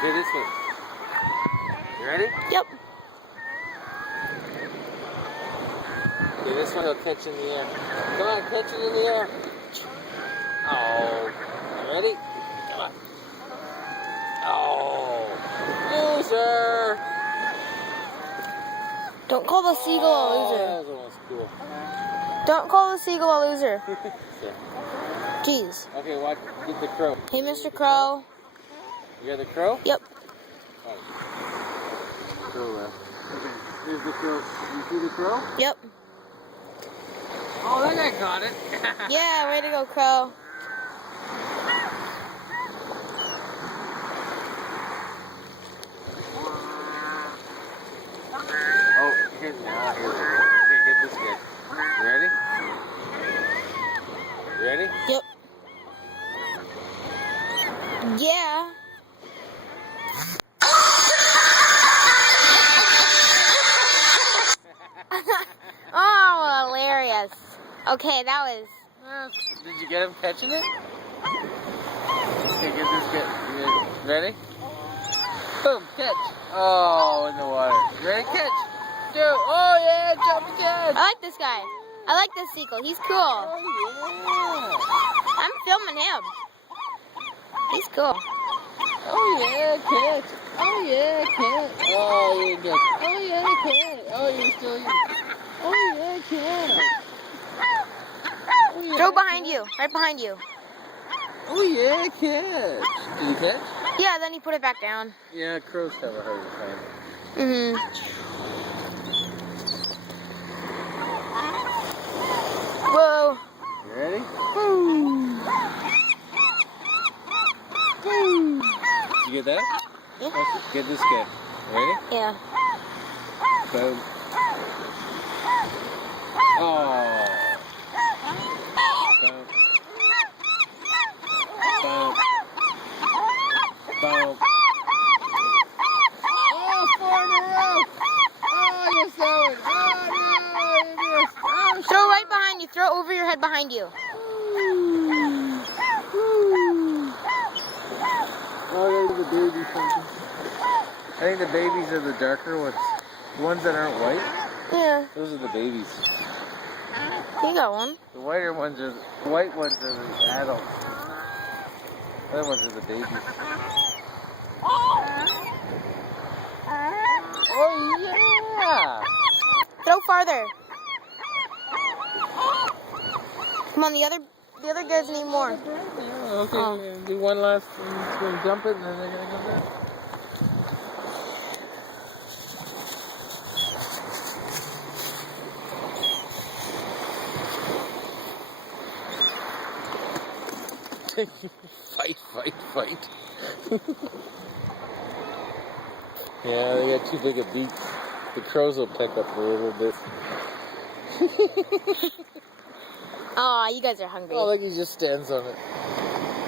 Okay, this one. You ready? Yep. Okay, this one will catch in the air. Come on, catch it in the air. Oh, you ready? Come on. Oh, loser! Don't call the seagull a loser. That was almost cool. Don't call the seagull a loser. Yeah. Jeez. Okay, watch. Get the crow. Hey, Mr. Crow. You got the crow? Yep. Oh. Crow left. Here's the crow. You see the crow? Yep. Oh, that guy caught it. Yeah, way to go, Crow. Oh, here we go. Okay, get this guy. You ready? You ready? Yep. Yeah. Oh, hilarious. Okay, that was... Did you get him catching it? Okay, get this guy. You ready? Boom, catch. Oh, in the water. You ready? Catch. Go. Oh, yeah, jump and catch. I like this guy. I like this seagull. He's cool. Oh, yeah. I'm filming him. He's cool. Oh, yeah, catch. Oh, yeah, catch. Oh, you didn't catch. Oh, yeah, catch. Oh, you're still here. Oh, yeah, catch. Oh, yeah, Throw behind you. Right behind you. Oh, yeah, catch. Did you catch? Yeah, then he put it back down. Yeah, crows have a harder time. Mm-hmm. Whoa. You ready? Boom. Boom. Did you get that? Yeah. Get this guy. You ready? Yeah. Boom. Oh. Boom. Boom. Boom. Oh, 4 in a row. Oh, you saw it. Oh, no, you missed. Oh, Throw right behind you. Throw over your head behind you. Oh, there's the baby something. I think the babies are the darker ones. The ones that aren't white, Yeah. those are the babies. You got one. The white ones are the adults. The other ones are the babies. Oh yeah! Throw farther. Come on, the other guys need more. Yeah, okay, Oh. do one last one. It's gonna jump it and then they're gonna come back. Fight. Yeah, they got too big a beak. The crows will pick up a little bit. Aw, you guys are hungry. Oh, look, he just stands on it.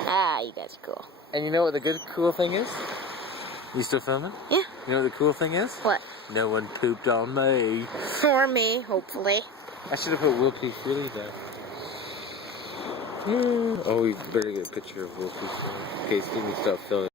Ah, you guys are cool. And you know what the cool thing is? You still filming? Yeah. You know what the cool thing is? What? No one pooped on me. Or me, hopefully. I should have put Wilkie Freely there. Oh, we better get a picture of Wilkie Freely. Okay, Stevie, stop filming.